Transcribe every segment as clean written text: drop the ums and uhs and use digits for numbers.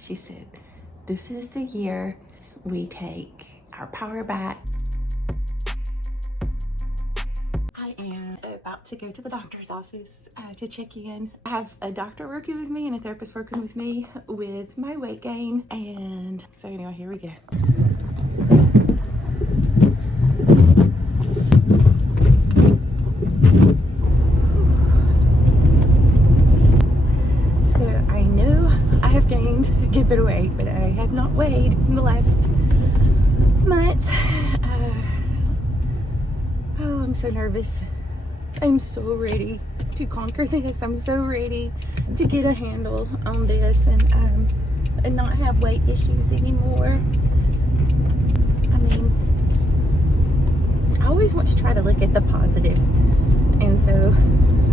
She said, this is the year we take our power back. I am about to go to the doctor's office to check in. I have a doctor working with me and a therapist working with me with my weight gain. And so anyway, here we go. So I know I have gained a good bit of weight, but I have not weighed in the last month. Oh, I'm so nervous. I'm so ready to conquer this. I'm so ready to get a handle on this and not have weight issues anymore. I mean, I always want to try to look at the positive. And so,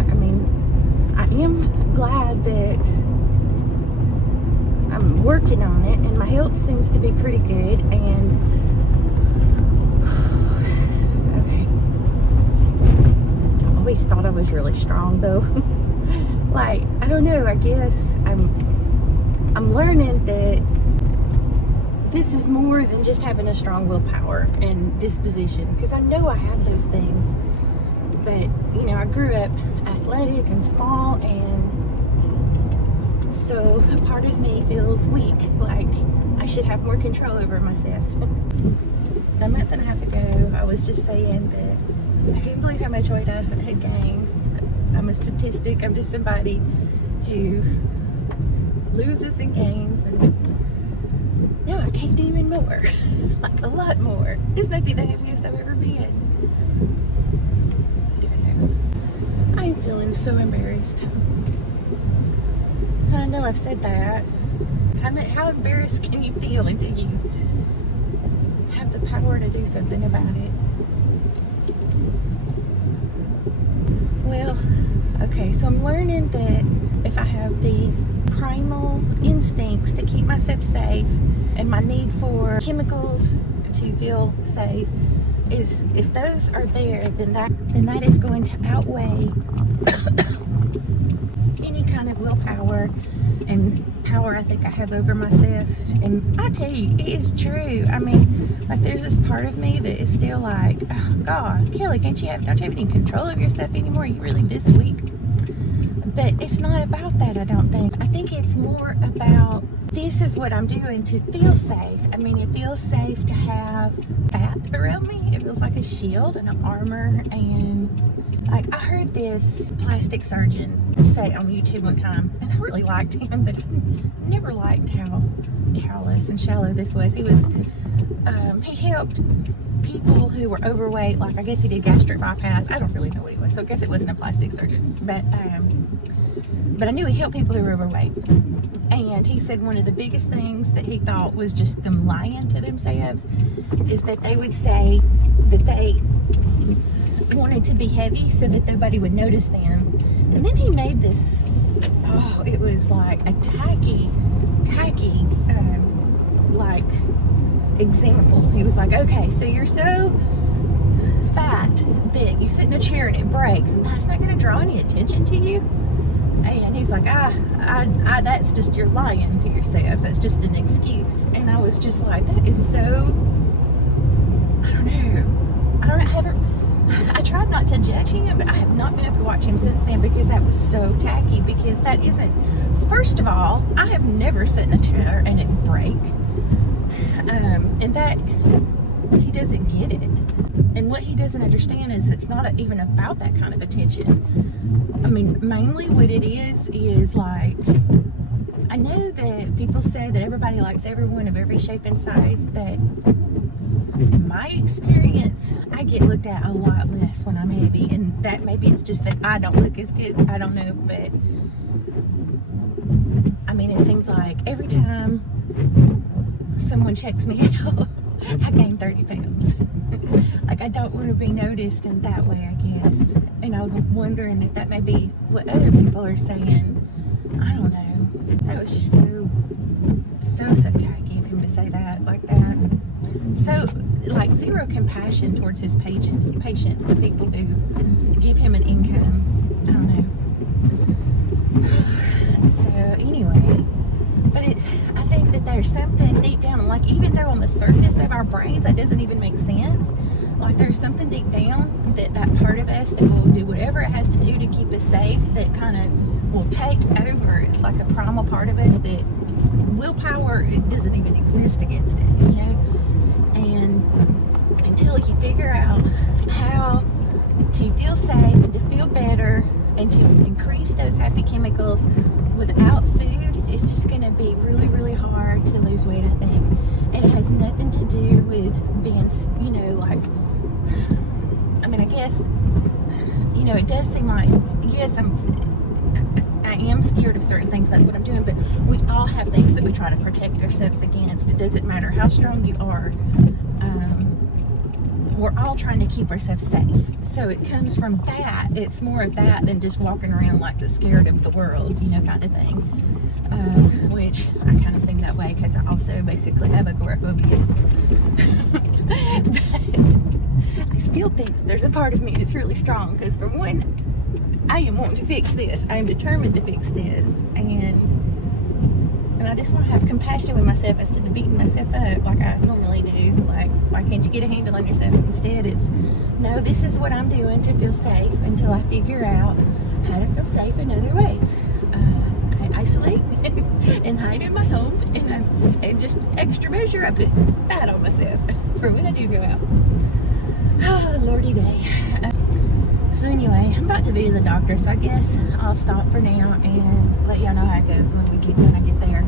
I mean, I am glad that I'm working on it and my health seems to be pretty good. And always thought I was really strong though. Like, I don't know, I guess I'm learning that this is more than just having a strong willpower and disposition, because I know I have those things, but you know, I grew up athletic and small, and so a part of me feels weak, like I should have more control over myself. A month and a half ago, I was just saying that I couldn't believe how much weight I had gained. I'm a statistic. I'm just somebody who loses and gains, and now I gained even more, like a lot more. This may be the heaviest I've ever been. I don't know. I'm feeling so embarrassed. I know I've said that. How embarrassed can you feel until you have the power to do something about it? Well, okay, so I'm learning that if I have these primal instincts to keep myself safe and my need for chemicals to feel safe, is if those are there, then that is going to outweigh any kind of willpower and power I think I have over myself. And I tell you, it is true. I mean, like, there's this part of me that is still like, oh God, Kelly, don't you have any control of yourself anymore? Are you really this weak? But it's not about that, I don't think. I think it's more about, this is what I'm doing to feel safe. I mean, it feels safe to have fat around me. It feels like a shield and an armor. And like, I heard this plastic surgeon say on YouTube one time, and I really liked him, but I never liked how callous and shallow this was. He helped people who were overweight, like I guess he did gastric bypass. I don't really know what he was, so I guess it wasn't a plastic surgeon, but I knew he helped people who were overweight. And he said one of the biggest things that he thought was just them lying to themselves is that they would say that they wanted to be heavy so that nobody would notice them. And then he made this, oh, it was like a tacky like example. He was like, okay, so you're so fat that you sit in a chair and it breaks, and that's not going to draw any attention to you. And he's like, that's just, you're lying to yourselves. That's just an excuse. And I was just like, that is so, I tried not to judge him, but I have not been able to watch him since then because that was so tacky. Because that isn't, first of all, I have never sat in a chair and it break. And that, he doesn't get it. And what he doesn't understand is it's not even about that kind of attention. I mean, mainly what it is like, I know that people say that everybody likes everyone of every shape and size, but in my experience, I get looked at a lot less when I'm heavy. And that maybe it's just that I don't look as good. I don't know, but I mean, it seems like every time someone checks me out, I gain 30 pounds. Like, I don't want to be noticed in that way, I guess. And I was wondering if that may be what other people are saying. I don't know. That was just so tacky of him to say that like that. So, like, zero compassion towards his patients, the people who give him an income. I don't know. So, anyway, but I think think that there's something deep down, like even though on the surface of our brains that doesn't even make sense, like there's something deep down that part of us that will do whatever it has to do to keep us safe, that kind of will take over. It's like a primal part of us that willpower, it doesn't even exist against it, you know? And until you figure out how to feel safe and to feel better and to increase those happy chemicals without food, it's just going to be really, really hard to lose weight, I think. And it has nothing to do with being, you know, like, I mean, I guess, you know, it does seem like, yes, I am scared of certain things, that's what I'm doing, but we all have things that we try to protect ourselves against. It doesn't matter how strong you are. We're all trying to keep ourselves safe. So it comes from that. It's more of that than just walking around like the scared of the world, you know, kind of thing. Which I kind of seem that way because I also basically have agoraphobia. But I still think there's a part of me that's really strong, because for one, I am wanting to fix this. I am determined to fix this. And I just want to have compassion with myself instead of beating myself up like I normally do. Like, why can't you get a handle on yourself? Instead, it's, no, this is what I'm doing to feel safe until I figure out how to feel safe in other ways. I isolate and hide in my home, and just extra measure, I put fat on myself for when I do go out. Oh, lordy day. So anyway, I'm about to be to the doctor, so I guess I'll stop for now and let y'all know how it goes when I get there.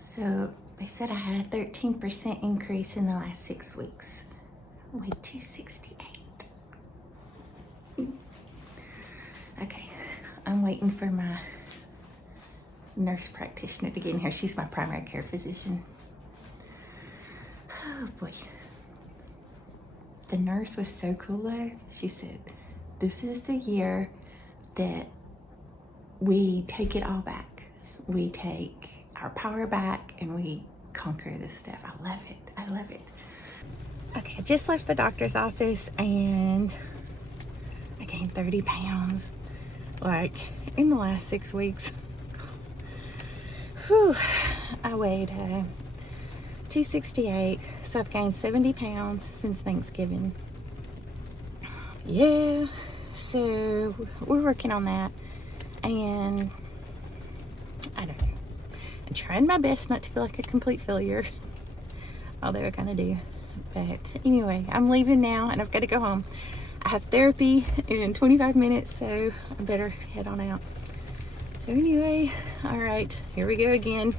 So they said I had a 13% increase in the last 6 weeks. I weighed 268. Okay, I'm waiting for my nurse practitioner to get in here. She's my primary care physician. Oh boy. The nurse was so cool though. She said, this is the year that we take it all back. We take our power back and we conquer this stuff. I love it. I love it. Okay, I just left the doctor's office and I gained 30 pounds like in the last 6 weeks. Whew. I weighed 268, so I've gained 70 pounds since Thanksgiving. Yeah, so we're working on that, and I don't know. I'm trying my best not to feel like a complete failure, although I kind of do. But anyway, I'm leaving now and I've got to go home. I have therapy in 25 minutes, so I better head on out. So anyway, all right, here we go again.